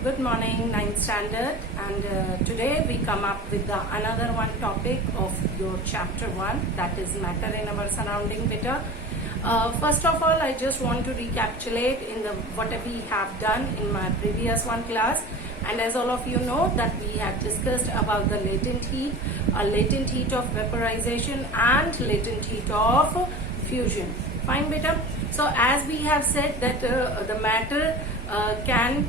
Good morning, ninth standard, and today we come up with another one topic of your chapter 1, that is matter in our surrounding beta. First of all, I just want to recapitulate in what we have done in my previous one class, and as all of you know that we have discussed about the latent heat of vaporization and latent heat of fusion. Fine beta. So as we have said that the matter can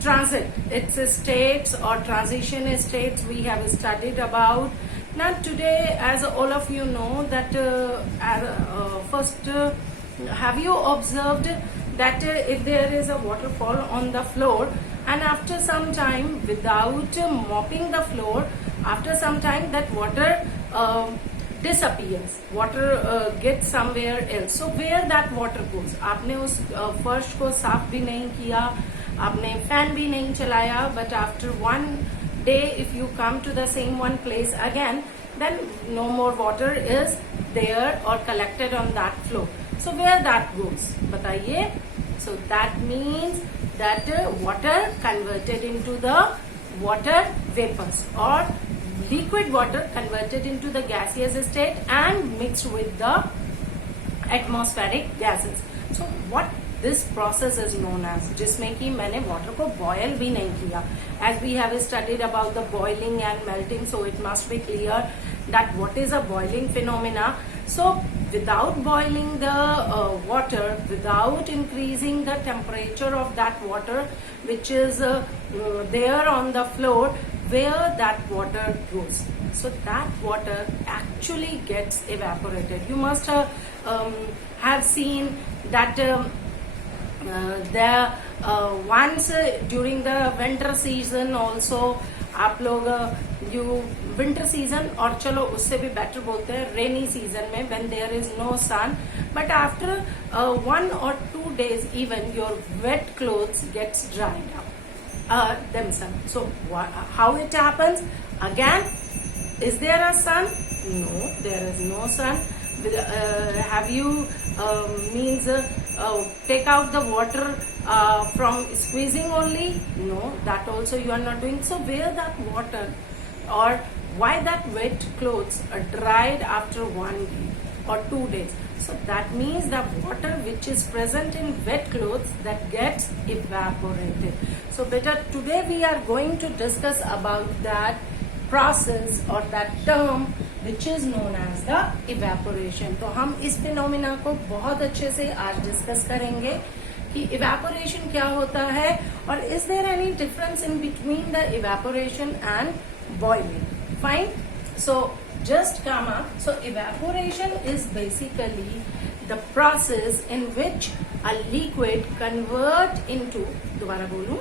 transit its states or transition states we have studied about. Now today, as all of you know that first have you observed that if there is a waterfall on the floor and after some time without mopping the floor, after some time that water disappears, water gets somewhere else. So where that water goes? आपने उस फर्श को साफ भी नहीं किया, आपने fan भी नहीं चलाया, but after one day if you come to the same one place again, then no more water is there or collected on that floor. So where that goes? बताइए. So that means that water converted into the water vapors or liquid water converted into the gaseous state and mixed with the atmospheric gases. So what this process is known as, जिसमें कि मैंने water को boil भी नहीं किया. As we have studied about the boiling and melting, so it must be clear that what is a boiling phenomena. So without boiling the water, without increasing the temperature of that water which is there on the floor, where that water goes. So that water actually gets evaporated. You must have seen that once during the winter season also आप लोग winter season और चलो उससे भी better बोलते हैं rainy season में when there is no sun, but after 1 or 2 days even your wet clothes gets dried up themselves. So how it happens? Again, is there a sun? No, there is no sun. Have you take out the water from squeezing only? No, that also you are not doing. So where that water or why that wet clothes are dried after 1 day or 2 days? So that means the water which is present in wet clothes that gets evaporated. So beta, today we are going to discuss about that process or that term which is known as the evaporation. तो हम इस phenomena को बहुत अच्छे से आज discuss करेंगे कि evaporation क्या होता है और is there any difference in between the evaporation and boiling? Fine. So just come up. So evaporation is basically the process in which a liquid convert into, दोबारा बोलूं,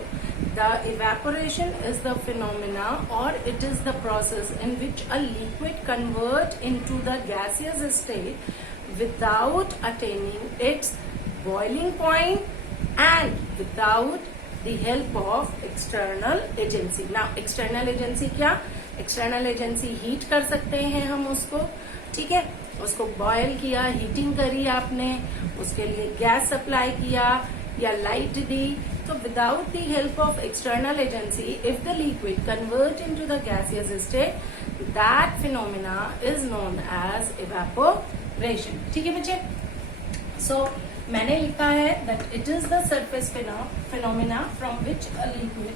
the evaporation is the phenomena or it is the process in which a liquid convert into the gaseous state without attaining its boiling point and without the help of external agency. Now external agency क्या? External agency heat कर सकते हैं हम उसको, ठीक है, उसको boil किया, हीटिंग करी आपने, उसके लिए गैस सप्लाई किया या लाइट दी. तो without the help of external agency if the liquid convert into the gaseous state, that phenomena is known as evaporation. ठीक है बच्चे. सो मैंने लिखा है that it is the surface phenomena from which a liquid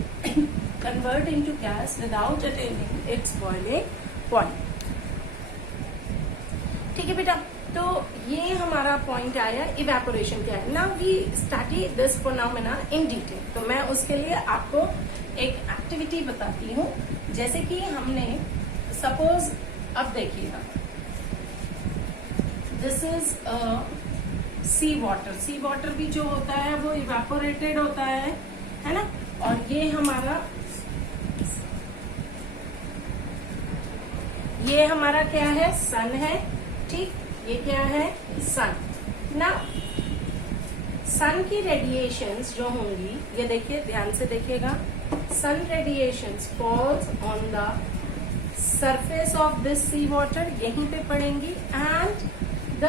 convert into gas without attaining its boiling point. ठीक है बेटा. तो ये हमारा पॉइंट आया इवेपोरेशन क्या है. Now we study this phenomena in detail. तो मैं उसके लिए आपको एक एक्टिविटी बताती हूँ. जैसे कि हमने सपोज अब देखिएगा, this is sea water. Sea water भी जो होता है वो इवेपोरेटेड होता है ना. और ये हमारा क्या है? सन है. ठीक, ये क्या है? सन. ना सन की रेडिएशंस जो होंगी, ये देखिए, ध्यान से देखिएगा, sun radiations falls on the surface of this sea water, यहीं पे पड़ेंगी, and the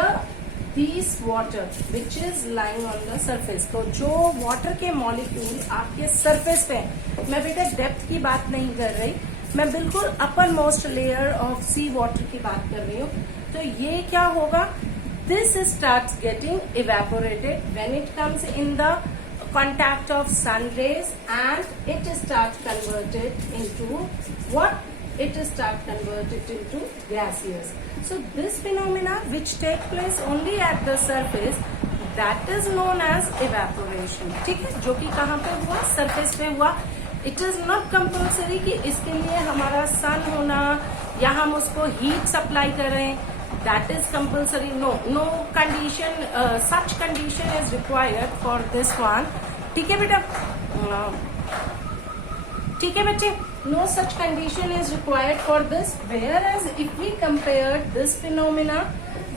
this water which is lying on the surface. तो जो वाटर के मॉलिक्यूल आपके सरफेस पे है, मैं बेटा डेप्थ की बात नहीं कर रही, मैं बिल्कुल upper most layer of sea water की बात कर रही हूँ। तो ये क्या होगा, this starts getting evaporated when it comes in the contact of sun rays and it starts converted into what? It starts converted into gaseous. So this phenomena which take place only at the surface, that is known as evaporation. ठीक है, जो कि कहाँ पे हुआ? Surface पे हुआ। It is not compulsory कि इसके लिए हमारा सन होना या हम उसको हीट सप्लाई करें, that is compulsory. No condition, such condition is required for this one. ठीक है बेटा, ठीक है बच्चे, no such condition is required for this. Whereas if we compare this phenomena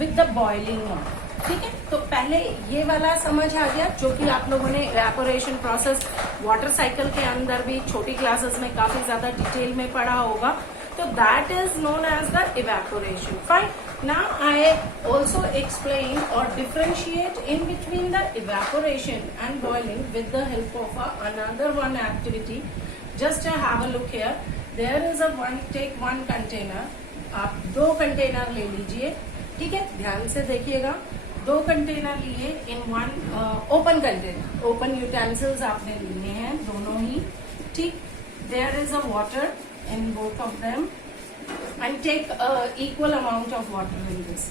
with the boiling one, ठीक है, तो पहले ये वाला समझ आ गया, जो कि आप लोगों ने इवेपोरेशन प्रोसेस वाटर साइकिल के अंदर भी छोटी क्लासेस में काफी ज्यादा डिटेल में पढ़ा होगा। तो that is known as the evaporation. Fine, now I also explain or differentiate in between the evaporation and boiling with the help of another one activity. Just have a look here. There is a one, take one container, आप 2 container ले लीजिए, ठीक है, ध्यान से देखिएगा। 2 container लिए in one open container, open utensils आपने लिए हैं दोनों ही, ठीक। There is a water in both of them and take equal amount of water in this,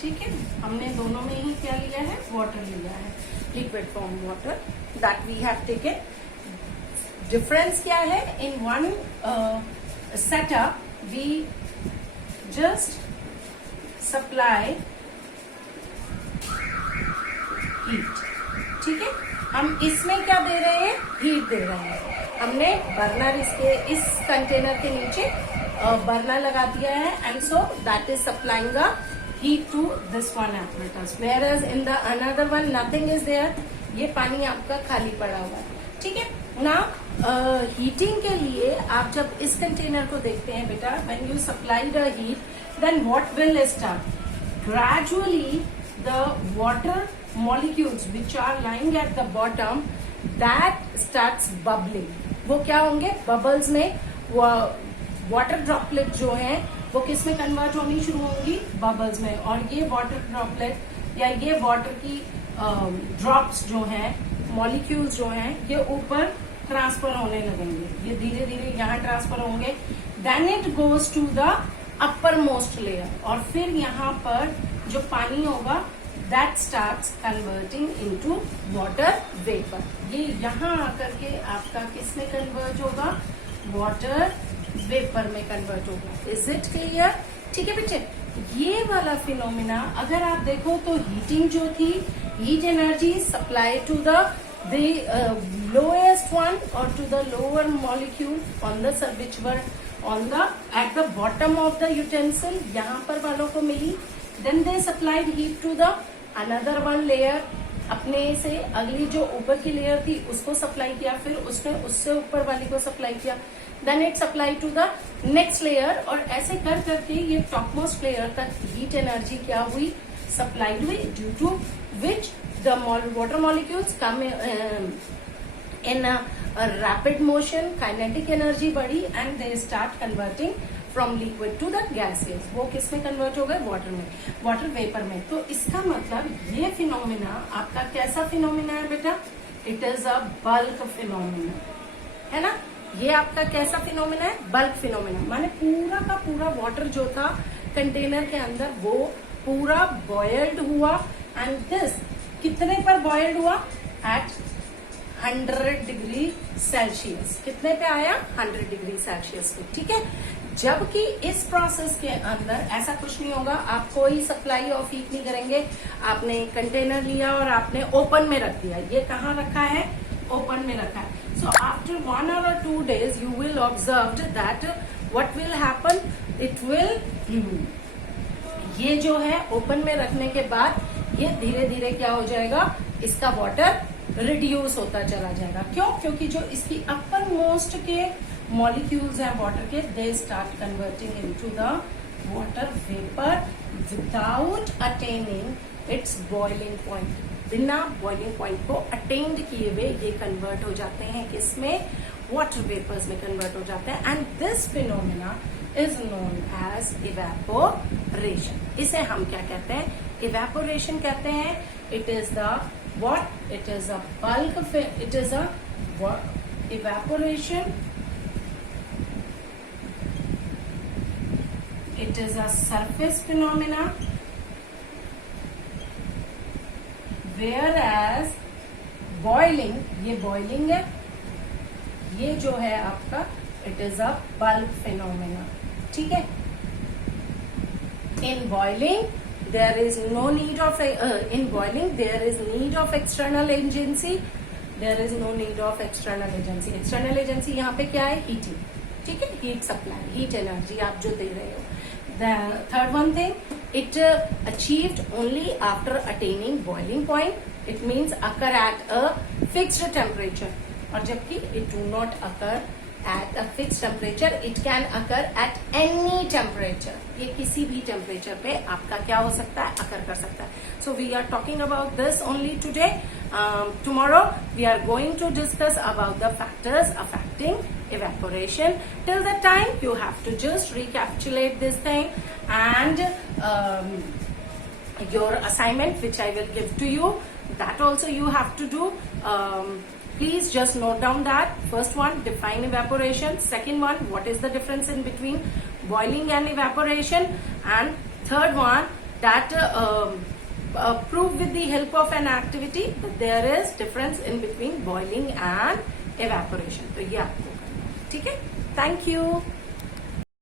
ठीक है। हमने दोनों में ही क्या लिया है? वाटर लिया है, liquid form water that we have taken. Difference क्या है? In one setup we just supply heat, ठीक है। हम इसमें क्या दे रहे हैं? हीट दे रहे हैं। हमने बर्नर इसके इस कंटेनर के नीचे बर्नर लगा दिया है, and so that is supplying the heat to this one apparatus. Whereas in the another one nothing is there. ये पानी आपका खाली पड़ा हुआ है, ठीक है ना। हीटिंग के लिए आप जब इस कंटेनर को देखते हैं बेटा, when you supply the heat, then what will start? Gradually the water molecules which are lying at the bottom, that starts bubbling. वो क्या होंगे? बबल्स में वाटर ड्रॉपलेट जो है वो किस में कन्वर्ट होनी शुरू होंगी? बबल्स में। और ये वाटर ड्रॉपलेट या ये वाटर की ड्रॉप्स जो हैं, मॉलिक्यूल्स जो हैं, ये ऊपर ट्रांसफर होने लगेंगे, ये धीरे धीरे यहाँ ट्रांसफर होंगे। Then it goes to the upper most layer, और फिर यहाँ पर जो पानी होगा that starts converting into water vapour. ये यहाँ आकर के आपका किस में कन्वर्ट होगा? वाटर वेपर में कन्वर्ट होगा। Is it clear? ठीक है बेटे, ये वाला फिनोमिना अगर आप देखो तो हीटिंग जो थी, heat energy supply to the lowest one और to the lower molecule on the which were on the at the bottom of the utensil, यहाँ पर वालों को मिली। Then they supplied heat to the another one layer, अपने से अगली जो ऊपर की लेयर थी उसको सप्लाई किया, फिर उसने उससे ऊपर वाली को सप्लाई किया, then it supply to the next layer, और ऐसे कर करके ये टॉप मोस्ट लेयर तक हीट एनर्जी क्या हुई? सप्लाइड हुई, due to which the water molecules come in rapid motion, kinetic energy बढ़ी, and they start converting from liquid to the gases. वो किस में कन्वर्ट हो गए? वाटर में, वाटर वेपर में। तो इसका मतलब ये फिनोमिना आपका कैसा फिनोमिना है बेटा? It is a bulk phenomena, है ना। ये आपका कैसा फिनोमिना है? बल्क फिनोमिना, माने पूरा का पूरा वाटर जो था कंटेनर के अंदर वो पूरा बॉयल्ड हुआ, एंड दिस कितने पर बॉयल्ड हुआ? At 100 degree Celsius. कितने पे आया? 100 डिग्री सेल्सियस पे, ठीक है। जबकि इस प्रोसेस के अंदर ऐसा कुछ नहीं होगा, आप कोई सप्लाई ऑफ हीट नहीं करेंगे। आपने कंटेनर लिया और आपने ओपन में रख दिया, ये कहाँ रखा है? ओपन में रखा है। So after 1 or 2 days you will observe that what will happen, it will ये जो है ओपन में रखने के बाद ये धीरे धीरे क्या हो जाएगा? इसका वाटर रिड्यूस होता चला जाएगा। क्यों? क्योंकि जो इसकी अपर मोस्ट के मॉलिक्यूल्स हैं वाटर के, दे start converting into the water vapour without attaining it's boiling point, बिना बॉइलिंग पॉइंट को अटेंड किए हुए ये कन्वर्ट हो जाते हैं किसमें, वाटर वेपर्स में कन्वर्ट हो जाते हैं. And this phenomena is known as evaporation. इसे हम क्या कहते हैं, इवेपोरेशन कहते हैं. It is the what it is a bulk, it is a evaporation, it is a surface phenomena, whereas boiling, ये boiling है, ये जो है आपका it is a bulk phenomena. ठीक है. In boiling there is no need of in boiling there is need of external agency, there is no need of external agency. external agency यहाँ पे क्या है, heating. ठीक है, heat supply, heat energy आप जो दे रहे हो. The third one thing, it achieved only after attaining boiling point. It means occur at a fixed temperature. और जबकि it do not occur at a fixed temperature, it can occur at any temperature. ये किसी भी temperature पे आपका क्या हो सकता है, occur कर सकता है. So we are talking about this only today. Tomorrow we are going to discuss about the factors affecting evaporation. Till that time you have to just recapitulate this thing, and your assignment which I will give to you, that also you have to do. Please just note down that. First one, define evaporation. Second one, what is the difference in between boiling and evaporation? And third one, that prove with the help of an activity that there is difference in between boiling and evaporation. तो ये आपको करना है. ठीक है. Thank you.